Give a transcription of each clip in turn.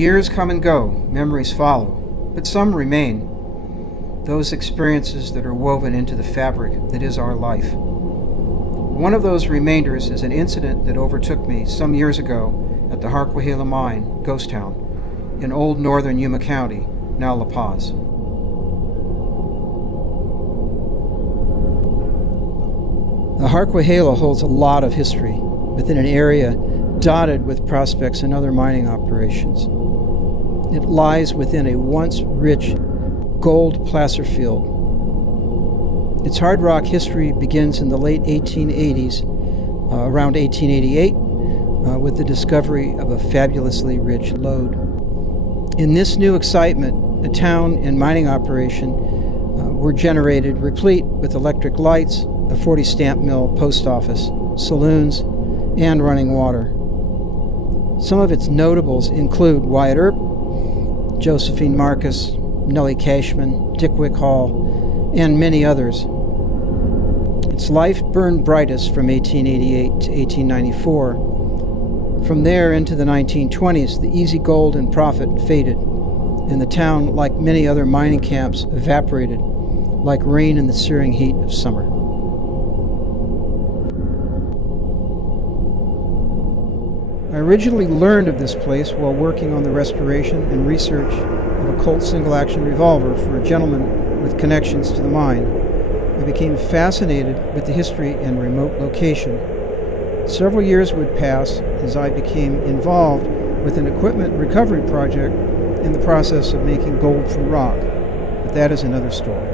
Years come and go, memories follow, but some remain. Those experiences that are woven into the fabric that is our life. One of those remainders is an incident that overtook me some years ago at the Harquahala Mine, Ghost Town, in old northern Yuma County, now La Paz. The Harquahala holds a lot of history within an area dotted with prospects and other mining operations. It lies within a once rich gold placer field. Its hard rock history begins in the late 1880s, around 1888, with the discovery of a fabulously rich lode. In this new excitement, a town and mining operation were generated, replete with electric lights, a 40 stamp mill, post office, saloons, and running water. Some of its notables include Wyatt Earp, Josephine Marcus, Nellie Cashman, Dick Wick Hall, and many others. Its life burned brightest from 1888 to 1894. From there into the 1920s, the easy gold and profit faded, and the town, like many other mining camps, evaporated like rain in the searing heat of summer. I originally learned of this place while working on the restoration and research of a Colt single-action revolver for a gentleman with connections to the mine. I became fascinated with the history and remote location. Several years would pass as I became involved with an equipment recovery project in the process of making gold from rock, but that is another story.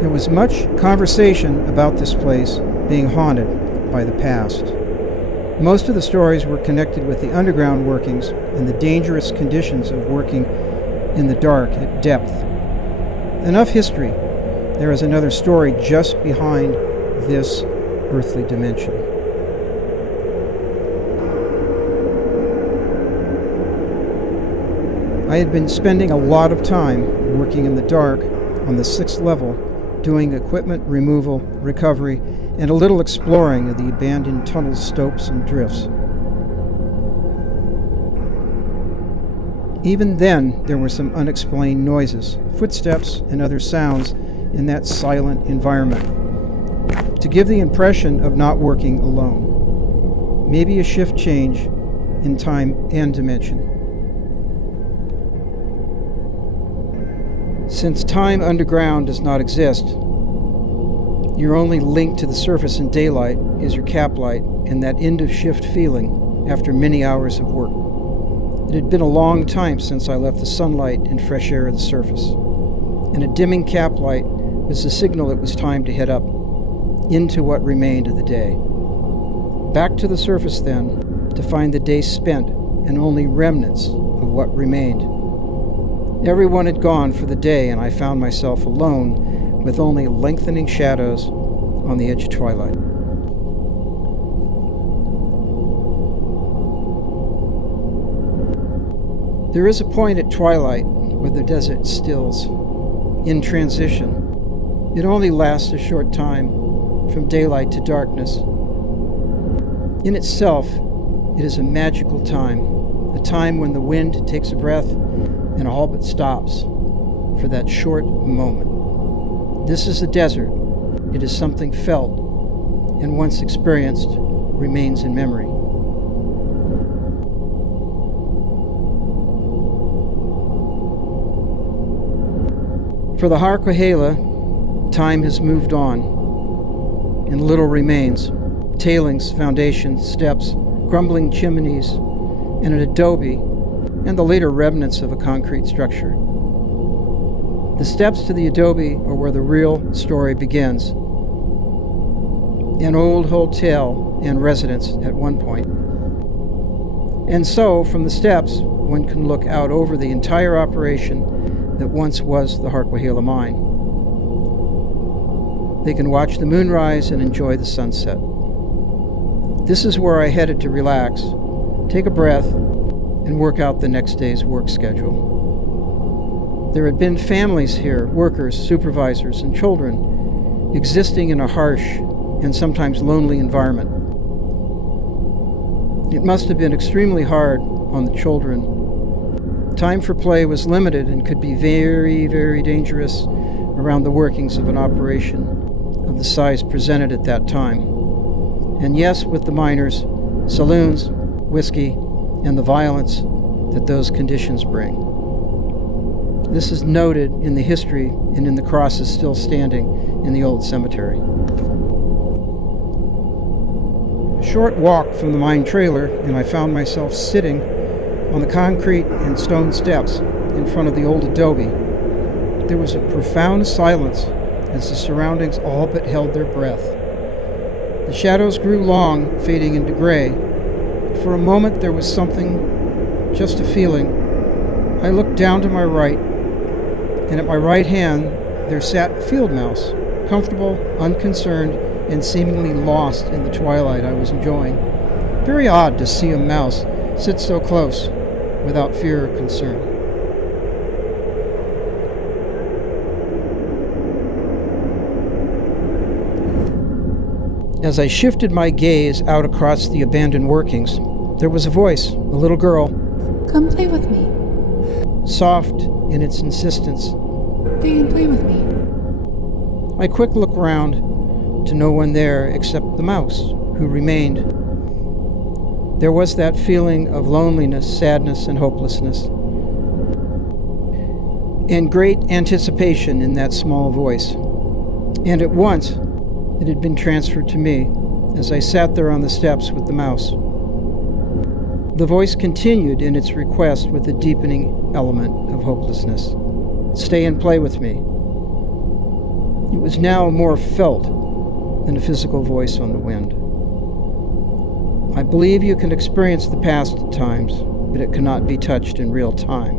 There was much conversation about this place being haunted by the past. Most of the stories were connected with the underground workings and the dangerous conditions of working in the dark at depth. Enough history. There is another story just behind this earthly dimension. I had been spending a lot of time working in the dark on the 6th level, doing equipment removal, recovery, and a little exploring of the abandoned tunnel stopes and drifts. Even then, there were some unexplained noises, footsteps, and other sounds in that silent environment, to give the impression of not working alone. Maybe a shift change in time and dimension. Since time underground does not exist, your only link to the surface in daylight is your cap light and that end-of-shift feeling after many hours of work. It had been a long time since I left the sunlight and fresh air of the surface, and a dimming cap light was the signal it was time to head up into what remained of the day. Back to the surface then, to find the day spent and only remnants of what remained. Everyone had gone for the day, and I found myself alone with only lengthening shadows on the edge of twilight. There is a point at twilight where the desert stills, in transition. It only lasts a short time, from daylight to darkness. In itself, it is a magical time, a time when the wind takes a breath and all but stops for that short moment. This is the desert. It is something felt and once experienced remains in memory. For the Harquahala, time has moved on, and little remains. Tailings, foundations, steps, crumbling chimneys, and an adobe, and the later remnants of a concrete structure. The steps to the adobe are where the real story begins. An old hotel and residence at one point. And so, from the steps, one can look out over the entire operation that once was the Harquahala Mine. They can watch the moonrise and enjoy the sunset. This is where I headed to relax, take a breath, and work out the next day's work schedule. There had been families here, workers, supervisors, and children, existing in a harsh and sometimes lonely environment. It must have been extremely hard on the children. Time for play was limited and could be very, very dangerous around the workings of an operation of the size presented at that time. And yes, with the miners, saloons, whiskey, and the violence that those conditions bring. This is noted in the history and in the crosses still standing in the old cemetery. A short walk from the mine trailer, and I found myself sitting on the concrete and stone steps in front of the old adobe. There was a profound silence as the surroundings all but held their breath. The shadows grew long, fading into gray. For a moment there was something, just a feeling. I looked down to my right, and at my right hand there sat Field Mouse, comfortable, unconcerned, and seemingly lost in the twilight I was enjoying. Very odd to see a mouse sit so close, without fear or concern. As I shifted my gaze out across the abandoned workings, there was a voice, a little girl. Come play with me. Soft in its insistence. Stay and play with me. I quick looked round to no one there except the mouse, who remained. There was that feeling of loneliness, sadness, and hopelessness, and great anticipation in that small voice. And at once, it had been transferred to me as I sat there on the steps with the mouse. The voice continued in its request with a deepening element of hopelessness. Stay and play with me. It was now more felt than a physical voice on the wind. I believe you can experience the past at times, but it cannot be touched in real time.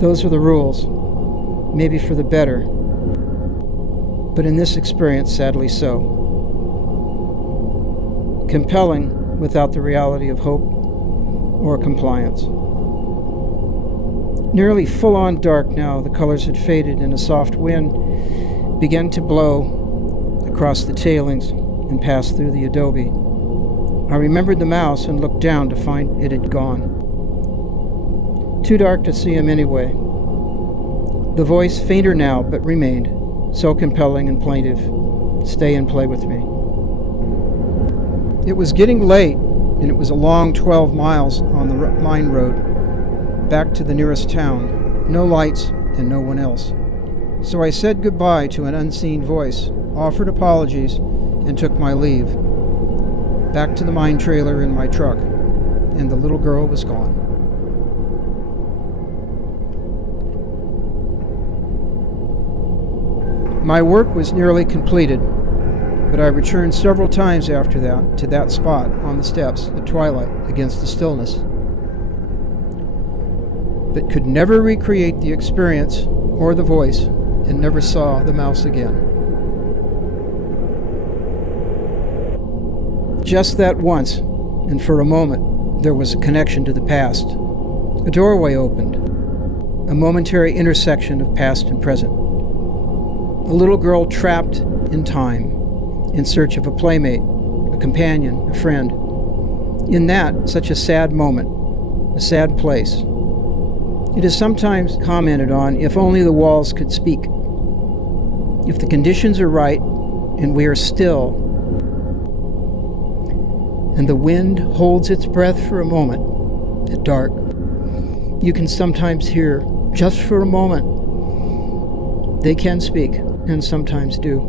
Those are the rules, maybe for the better, but in this experience, sadly so. Compelling without the reality of hope or compliance. Nearly full-on dark now, the colors had faded and a soft wind began to blow across the tailings and pass through the adobe. I remembered the mouse and looked down to find it had gone. Too dark to see him anyway. The voice, fainter now, but remained, so compelling and plaintive. Stay and play with me. It was getting late, and it was a long 12 miles on the mine road, back to the nearest town. No lights and no one else. So I said goodbye to an unseen voice, offered apologies, and took my leave. Back to the mine trailer in my truck, and the little girl was gone. My work was nearly completed, but I returned several times after that to that spot on the steps at twilight against the stillness, but could never recreate the experience or the voice, and never saw the mouse again. Just that once, and for a moment, there was a connection to the past. A doorway opened, a momentary intersection of past and present. A little girl trapped in time, in search of a playmate, a companion, a friend. In that, such a sad moment, a sad place. It is sometimes commented on, if only the walls could speak. If the conditions are right, and we are still, and the wind holds its breath for a moment at dark, you can sometimes hear, just for a moment, they can speak, and sometimes do.